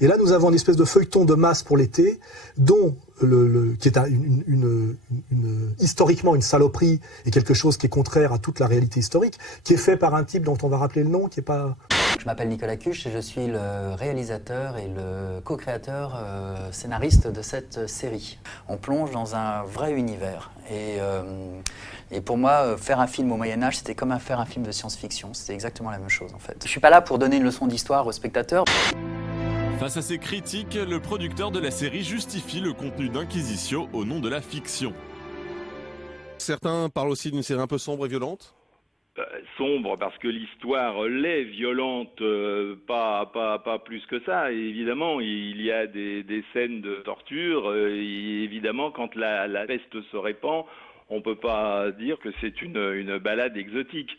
Et là, nous avons une espèce de feuilleton de masse pour l'été, dont qui est historiquement une saloperie et quelque chose qui est contraire à toute la réalité historique, qui est fait par un type dont on va rappeler le nom, qui est pas... Je m'appelle Nicolas Cuche et je suis le réalisateur et le co-créateur scénariste de cette série. On plonge dans un vrai univers et pour moi, faire un film au Moyen-Âge, c'était comme faire un film de science-fiction. C'était exactement la même chose en fait. Je suis pas là pour donner une leçon d'histoire aux spectateurs. Face à ces critiques, le producteur de la série justifie le contenu d'Inquisition au nom de la fiction. Certains parlent aussi d'une série un peu sombre et violente. Sombre parce que l'histoire l'est, violente pas plus que ça. Et évidemment, il y a des scènes de torture. Et évidemment, quand la peste se répand, on peut pas dire que c'est une balade exotique.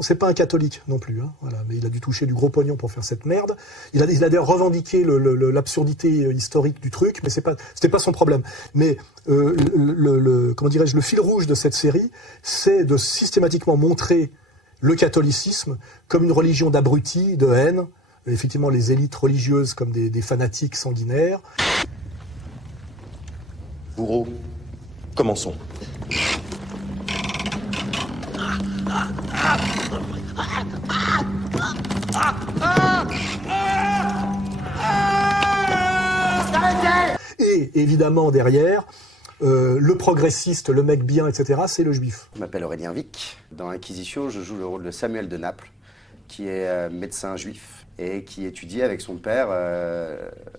C'est pas un catholique non plus, hein, voilà, mais il a dû toucher du gros pognon pour faire cette merde. Il a d'ailleurs revendiqué l'absurdité historique du truc, mais c'était pas son problème. Mais comment dirais-je, le fil rouge de cette série, c'est de systématiquement montrer le catholicisme comme une religion d'abrutis, de haine, effectivement les élites religieuses comme des fanatiques sanguinaires. Bourreau, commençons. Et évidemment derrière, le progressiste, le mec bien, etc., c'est le juif. Je m'appelle Aurélien Vic. Dans Inquisition, je joue le rôle de Samuel de Naples, qui est médecin juif et qui étudie avec son père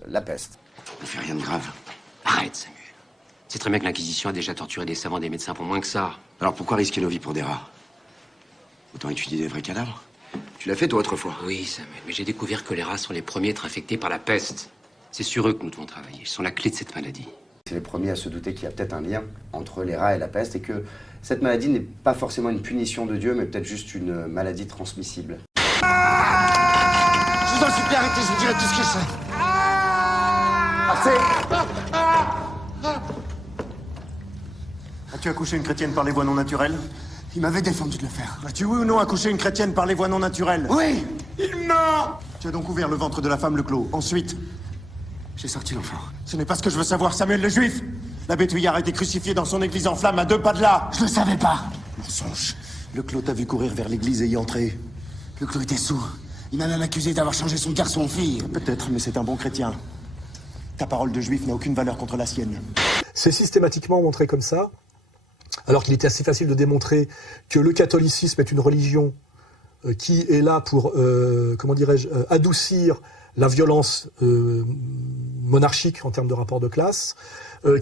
la peste. Ne fais rien de grave. Arrête, Samuel. C'est très bien que l'Inquisition a déjà torturé des savants, des médecins pour moins que ça. Alors pourquoi risquer nos vies pour des rats? Autant étudier des vrais cadavres. Tu l'as fait, toi, autrefois? Oui, Samuel, mais j'ai découvert que les rats sont les premiers à être infectés par la peste. C'est sur eux que nous devons travailler. Ils sont la clé de cette maladie. C'est les premiers à se douter qu'il y a peut-être un lien entre les rats et la peste et que cette maladie n'est pas forcément une punition de Dieu, mais peut-être juste une maladie transmissible. Je vous en supplie, arrêtez, je vous dirai tout ce que je sais. As-tu accouché une chrétienne par les voies non naturelles? Il m'avait défendu de le faire. As-tu oui ou non accouché une chrétienne par les voies non naturelles? Oui. Il ment. Tu as donc ouvert le ventre de la femme le clos. Ensuite, j'ai sorti l'enfant. Ce n'est pas ce que je veux savoir, Samuel le Juif. L'abbé Thuillard a été crucifié dans son église en flammes à 2 pas de là. Je le savais pas. Mensonge. Le clos t'a vu courir vers l'église et y entrer. Le clos était sourd. Il m'a même accusé d'avoir changé son garçon en fille. Peut-être, mais c'est un bon chrétien. Ta parole de juif n'a aucune valeur contre la sienne. C'est systématiquement montré comme ça, alors qu'il était assez facile de démontrer que le catholicisme est une religion qui est là pour, comment dirais-je, adoucir la violence monarchique en termes de rapport de classe,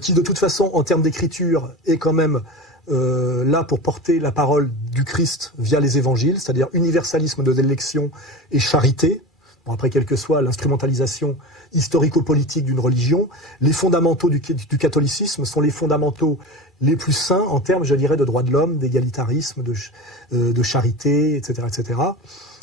qui de toute façon, en termes d'écriture, est quand même là pour porter la parole du Christ via les évangiles, c'est-à-dire universalisme de l'élection et charité. Bon, après, quelle que soit l'instrumentalisation historico-politique d'une religion, les fondamentaux du catholicisme sont les fondamentaux les plus sains en termes, je dirais, de droits de l'homme, d'égalitarisme, de charité, etc., etc.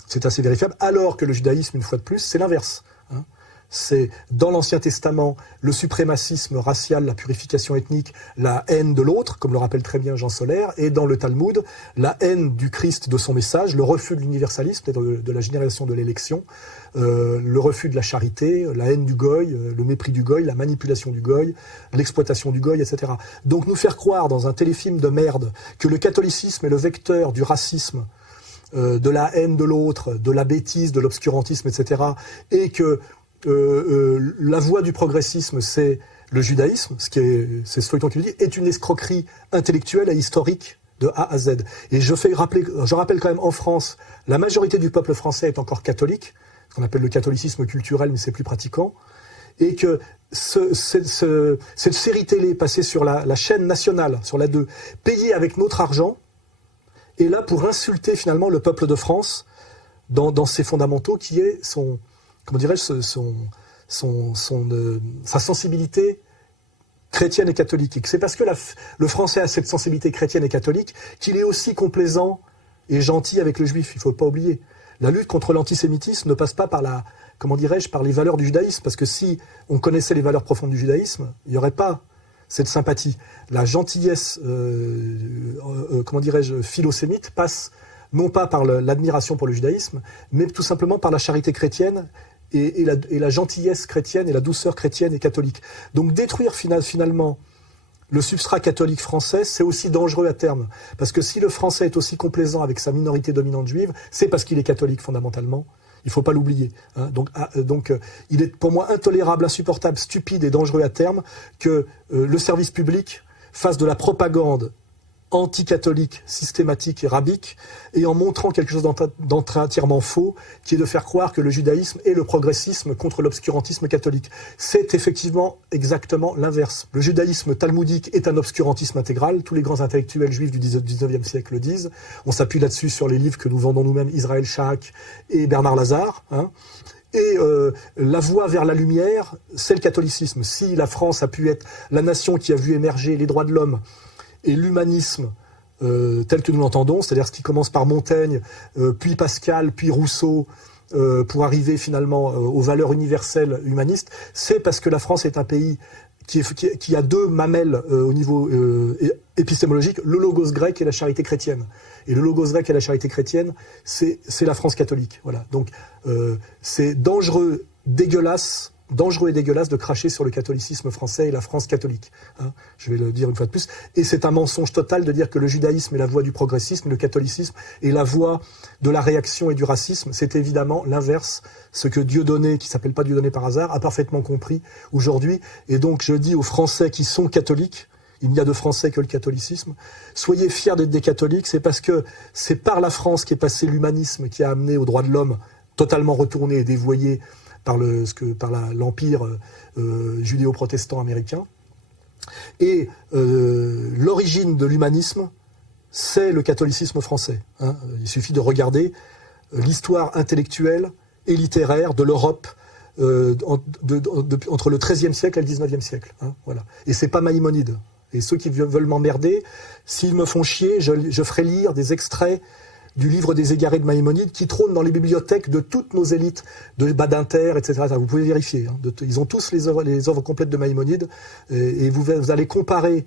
C'est assez vérifiable. Alors que le judaïsme, une fois de plus, c'est l'inverse. Hein. C'est, dans l'Ancien Testament, le suprémacisme racial, la purification ethnique, la haine de l'autre, comme le rappelle très bien Jean Solaire, et dans le Talmud, la haine du Christ, de son message, le refus de l'universalisme, de la génération de l'élection, le refus de la charité, la haine du goy, le mépris du goy, la manipulation du goy, l'exploitation du goy, etc. Donc nous faire croire dans un téléfilm de merde que le catholicisme est le vecteur du racisme, de la haine de l'autre, de la bêtise, de l'obscurantisme, etc., et que la voie du progressisme, c'est le judaïsme, c'est ce feuilleton qui le dit, est une escroquerie intellectuelle et historique de A à Z. Et je rappelle quand même en France, la majorité du peuple français est encore catholique, ce qu'on appelle le catholicisme culturel, mais c'est plus pratiquant, et que cette série télé passée sur la chaîne nationale, sur la 2, payée avec notre argent, est là pour insulter finalement le peuple de France dans ses fondamentaux, qui est comment dirais-je, sa sensibilité chrétienne et catholique. Et c'est parce que le français a cette sensibilité chrétienne et catholique qu'il est aussi complaisant et gentil avec le juif. Il ne faut pas oublier. La lutte contre l'antisémitisme ne passe pas par par les valeurs du judaïsme, parce que si on connaissait les valeurs profondes du judaïsme, il n'y aurait pas cette sympathie. La gentillesse, philosémite passe non pas par l'admiration pour le judaïsme, mais tout simplement par la charité chrétienne et la gentillesse chrétienne et la douceur chrétienne et catholique. Donc détruire finalement le substrat catholique français, c'est aussi dangereux à terme. Parce que si le français est aussi complaisant avec sa minorité dominante juive, c'est parce qu'il est catholique fondamentalement. Il ne faut pas l'oublier. Hein. Donc, il est pour moi intolérable, insupportable, stupide et dangereux à terme que le service public fasse de la propagande anti-catholique, systématique et rabique, et en montrant quelque chose d'entièrement faux, qui est de faire croire que le judaïsme est le progressisme contre l'obscurantisme catholique. C'est effectivement exactement l'inverse. Le judaïsme talmudique est un obscurantisme intégral, tous les grands intellectuels juifs du 19e siècle le disent, on s'appuie là-dessus sur les livres que nous vendons nous-mêmes, Israël Shahak et Bernard Lazare, hein. Et la voie vers la lumière, c'est le catholicisme. Si la France a pu être la nation qui a vu émerger les droits de l'homme, et l'humanisme tel que nous l'entendons, c'est-à-dire ce qui commence par Montaigne, puis Pascal, puis Rousseau, pour arriver finalement aux valeurs universelles humanistes, c'est parce que la France est un pays qui a deux mamelles au niveau épistémologique, le logos grec et la charité chrétienne. Et le logos grec et la charité chrétienne, c'est la France catholique. Voilà. Donc c'est dangereux et dégueulasse de cracher sur le catholicisme français et la France catholique. Hein, je vais le dire une fois de plus. Et c'est un mensonge total de dire que le judaïsme est la voie du progressisme, le catholicisme est la voie de la réaction et du racisme. C'est évidemment l'inverse. Ce que Dieudonné, qui s'appelle pas Dieudonné par hasard, a parfaitement compris aujourd'hui. Et donc je dis aux Français qui sont catholiques, il n'y a de Français que le catholicisme, soyez fiers d'être des catholiques, c'est parce que c'est par la France qu'est passé l'humanisme qui a amené aux droits de l'homme totalement retourné et dévoyé par l'empire judéo-protestant américain. Et l'origine de l'humanisme, c'est le catholicisme français. Hein. Il suffit de regarder l'histoire intellectuelle et littéraire de l'Europe entre le XIIIe siècle et le XIXe siècle. Hein, voilà. Et c'est pas Maïmonide. Et ceux qui veulent m'emmerder, s'ils me font chier, je ferai lire des extraits du livre des égarés de Maïmonide qui trône dans les bibliothèques de toutes nos élites, de Badinter, etc. Vous pouvez vérifier. Hein. Ils ont tous les œuvres complètes de Maïmonide et vous allez comparer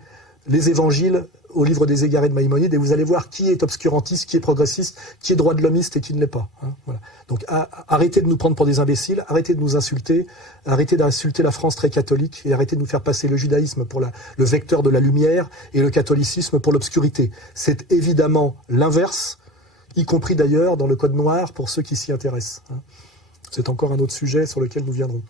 les évangiles au livre des égarés de Maïmonide et vous allez voir qui est obscurantiste, qui est progressiste, qui est droit de l'hommiste et qui ne l'est pas. Hein. Voilà. Donc arrêtez de nous prendre pour des imbéciles, arrêtez de nous insulter, arrêtez d'insulter la France très catholique et arrêtez de nous faire passer le judaïsme pour le vecteur de la lumière et le catholicisme pour l'obscurité. C'est évidemment l'inverse, y compris d'ailleurs dans le Code noir pour ceux qui s'y intéressent. C'est encore un autre sujet sur lequel nous viendrons.